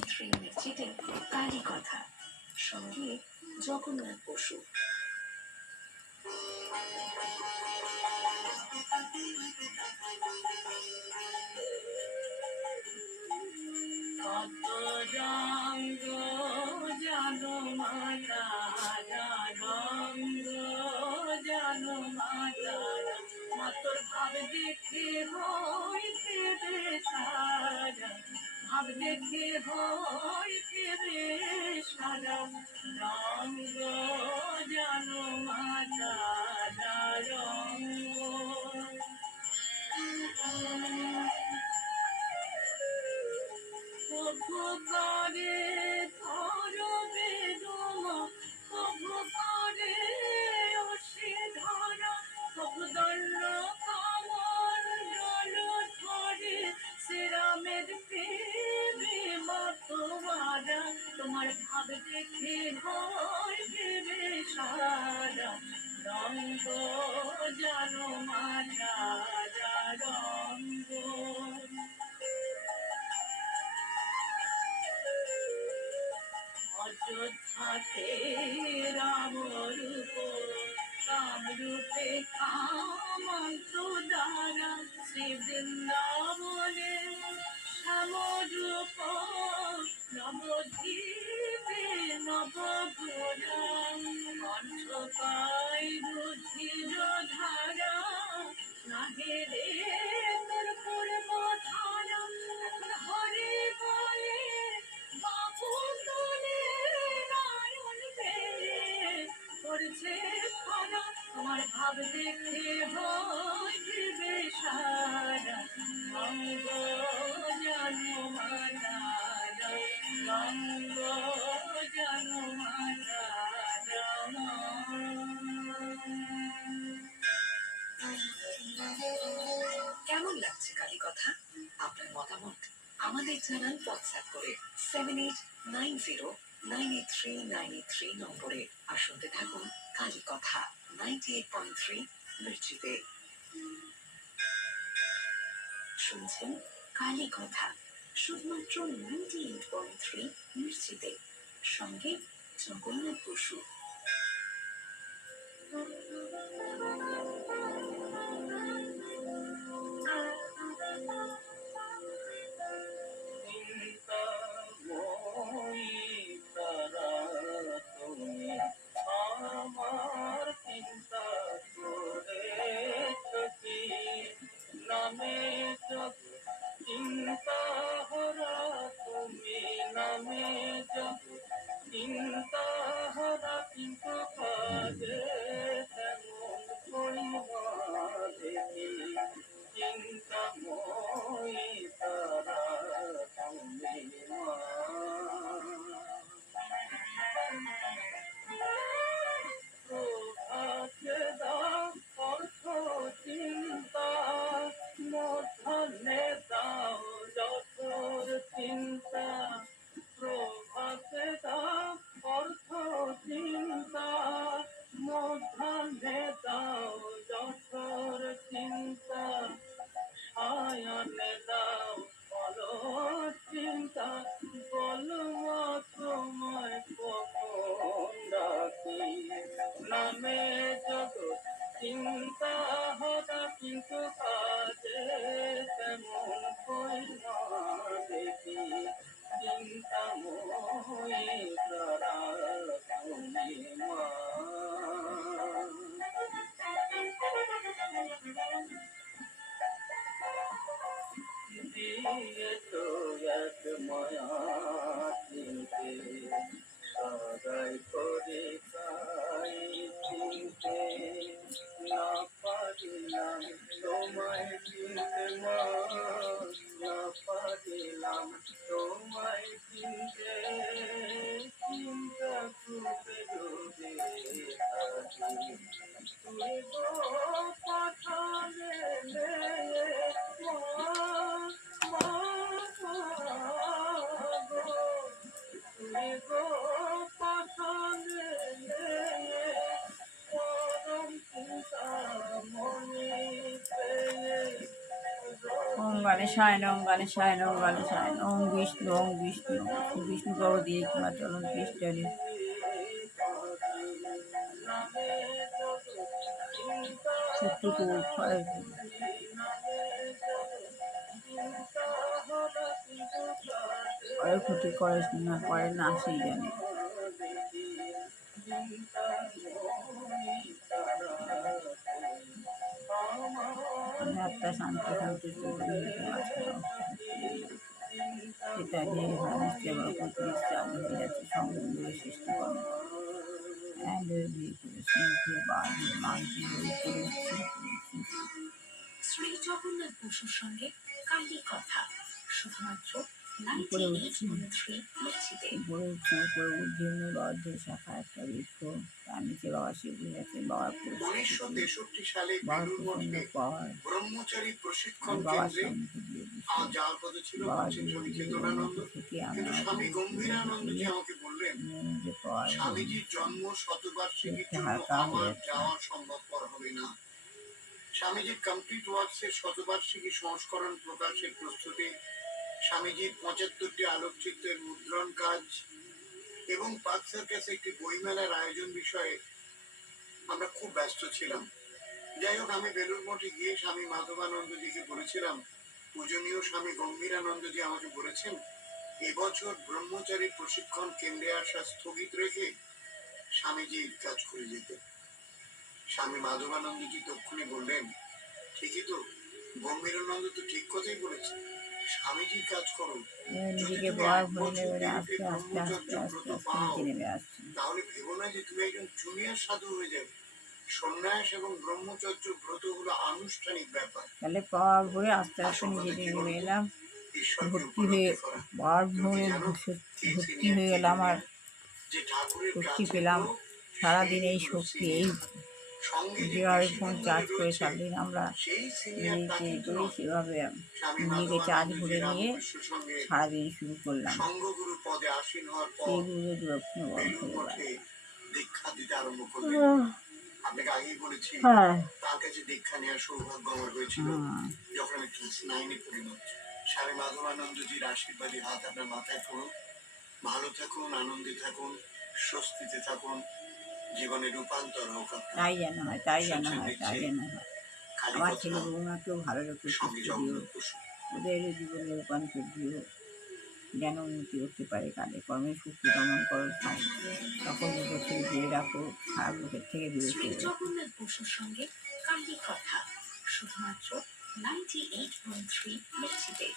90.3 মির্চিতে কালী কথা, সঙ্গে জগন্নাথ বসু। কত রঙ্গ জানো মাতা, রঙ্গ জানো মাতা, মাতর ভাব দেখে হইতে সারা, ভাব দেখে হইতে সারা, রঙ্গ জানো মাতা, রঙ্গ কভু করে ধরো বেদমা, কভু করে অসি ধরা, কভু দণ্ড কামল জল ধরে, শ্রীরামের প্রেমে মতোয়ারা, তোমার ভাব দেখে হয় দেবে সারা, রঙ্গ জানো মাতা, রঙ্গ অযোধ্যাতে রাম রূপ, কামরূপে কামন্ত দ্বারা, শ্রী বৃন্দাবনে শ্যামরূপ, নবদ্বীপে নবঘোরা, কণ্ঠ পাই রুধির ধারা, নাহে রে তোর পূর্ব ধারা, এখন হরে বলে বাবু তোলে নারায়ণ পেলে করছে খরা, তোমার ভাব দেখে হইবে সারা, রঙ্গ জানো মাতা, রঙ্গ জানো মাতা, কেমন লাগছে কালী কথা? আপনার মতামত আমাদের জানান হোয়াটসঅ্যাপ করে 7890983983 নম্বরে। আর শুনতে থাকুন কালী কথা 98.3 মির্চিতে। শুনছেন কালী কথা শুধুমাত্র 98.3 মির্চিতে, সঙ্গে জগন্নাথ বসু। আমার চিন্তা করে নামে জগ চিন্তা হরা, তুমি নামে জগ চিন্তা হরা, কিন্তু কাজে তেমন করিমা দেখি, চিন্তাময়ী তারা তুমি মা। প্রভাতে দাও অর্থ চিন্তা, মধ্যাহ্নে দাও যতর চিন্তা, প্রভাতে দাও অর্থ চিন্তা, মধ্যাহ্নে দাও যতর চিন্তা, সায়নে দাও বলো চিন্তা, বলো তোমায় কখন ডাকি, নামে জগৎ চিন্তা হতা, কিন্তু কাজে তেমন কইনা দেখি, চিন্তাময়ী তারা তুমি মা। দিয়েছো এক মায়া চিনতে, সদাই করে তাই চিনতে, না পারিলাম তোমায় চিনতে মা, না পারিলাম তোমায় চিনতে, চিন্তা খুবে ডুবে থাকি, তুই গো পাঠালে মা, গণেশায় নম গণেশায় নম গণেশায় নম ওং বিষ্ণু বিষ্ণু বাবু দিয়ে তোমার চলন কৃষ্ণে শত্রুকু ক্ষতি করে না করে না সেই জানে আমি আত্মা শান্তি শান্তি সেটা যে নিশ্চয় বড় কন্টিনিউস চালু হয়ে যাচ্ছে সংযোগের সৃষ্টি করে শ্রী জগন্নাথ বসুর সঙ্গে কালি কথা শুধুমাত্র উপরে উঠছি 98.3 মির্চিতে। উপরে উঠছি উপরে উজ্জীবনী বদ্ধ শাখা একটা বৃক্ষ তার নিচে বাবা শিবলি আছে বাবার 1963 সালে বাবার বেলুড় প্রচন্ড মঠে পাওয়ার ব্রহ্মচারী প্রশিক্ষণ বাবার কেন্দ্রে সম্মুখে দিয়ে যাওয়ার কথা ছিল বাবার বলছেন স্বামী চেতনানন্দ, থেকে আমি কিন্তু স্বামী গম্ভীরানন্দজি আমাকে বললেন পাওয়ার স্বামীজির জন্ম শতবার্ষিকীর জন্য হালকা আমার হয়ে যাওয়া সম্ভবপর হবে না। স্বামীজির কমপ্লিট ওয়ার্কস এর শতবার্ষিকী সংস্করণ প্রকাশের প্রস্তুতি, স্বামীজির 75টি আলোকচিত্রের মুদ্রণ কাজ এবং পার্ক সার্কাসে একটি বইমেলার আয়োজন বিষয়ে আমরা খুব ব্যস্ত ছিলাম। যাই হোক, আমি বেলুড় মঠে গিয়ে স্বামী মাধবানন্দজিকে বলেছিলাম, পূজনীয় স্বামী গম্ভীরানন্দজি আমাকে বলেছেন এবছর ব্রহ্মচারী প্রশিক্ষণ কেন্দ্রে আসা স্থগিত রেখে স্বামীজি কাজ করে যেতে। স্বামী মাধবানন্দজি তক্ষুনি বললেন, ঠিকই তো, গম্ভীরানন্দ তো ঠিক কথাই বলেছে, স্বামীজির কাজ করো। যদি নিজেকে তুমি বড় 1 হয়ে বছর নেবে দেরিতে আস্তে আস্তে ব্রহ্মচর্য আস্তে ব্রত আস্তে আস্তে পাও, নিচে নেমে আসছে তাহলে ভেবো না যে তুমি একজন জুনিয়র সাধু হয়ে যাবে। সন্ন্যাস এবং ব্রহ্মচর্য ব্রত হলো আনুষ্ঠানিক ব্যাপার। তাহলে পাওয়ার ভরে আস্তে আস্তে আসল কথা নিজে কি নেমে বলতো? এলাম ঈশ্বরকে ভর্তি হয়ে উপলব্ধি করা। বার তুমি ভরে কি জানো কে ভর্তি সিনিয়র হয়ে কে গেলাম আর জুনিয়র? যে ঠাকুরের শক্তি কাছে পেলাম লোক, সারাদিন সেই এই হলো শক্তি এই সিনিয়র। সঙ্গে যে যেভাবে বেশি ফোন দিন চার্জ ধরে করে রয়েছে সারাদিন আমরা সেই সিনিয়র নিজেকে তাকে করি সেভাবে স্বামী নিজেকে চার্জ মাধবানন্দজি ভরে নিয়ে রামকৃষ্ণ সঙ্গে সারাদিন শুরু করলাম সঙ্গগুরু পদে আসীন হওয়ার সেই পর গুরু দক্ষিণ বরণ বেলুড় করে মঠে দীক্ষা দিতে আরম্ভ করলেন। আপনাকে আগেই বলেছি হ্যাঁ তার কাছে দীক্ষা নেওয়ার সৌভাগ্য আমার হয়েছিল যখন আমি ক্লাস 9-এ পড়ি। স্বামী মাধবানন্দজির আশীর্বাদী হাত আপনার মাথায় পড়ুন। ভালো থাকুন, আনন্দে থাকুন, স্বস্তিতে থাকুন, জীবনে রূপান্তর হোক আপনার। তাই যেন হয় তাই যেন শুনছেন হয় তাই দেখছি যেন হয় খালি আমার কথা, ছেলে বৌমাকেও ভালো রেখে সঙ্গে সুস্থ দিও জগন্নাথ বসু। ওদের জীবনে রূপান্তর দিও যেন উন্নতি করতে পারে কাজে কর্মে সুখী দমন করো সকল লোকের থেকে দূরে রাখো খারাপ লোকের থেকে দূরে শ্রী সরে জগন্নাথ বসুর সঙ্গে কালি কথা শুধুমাত্র 98.3 মির্চিতে।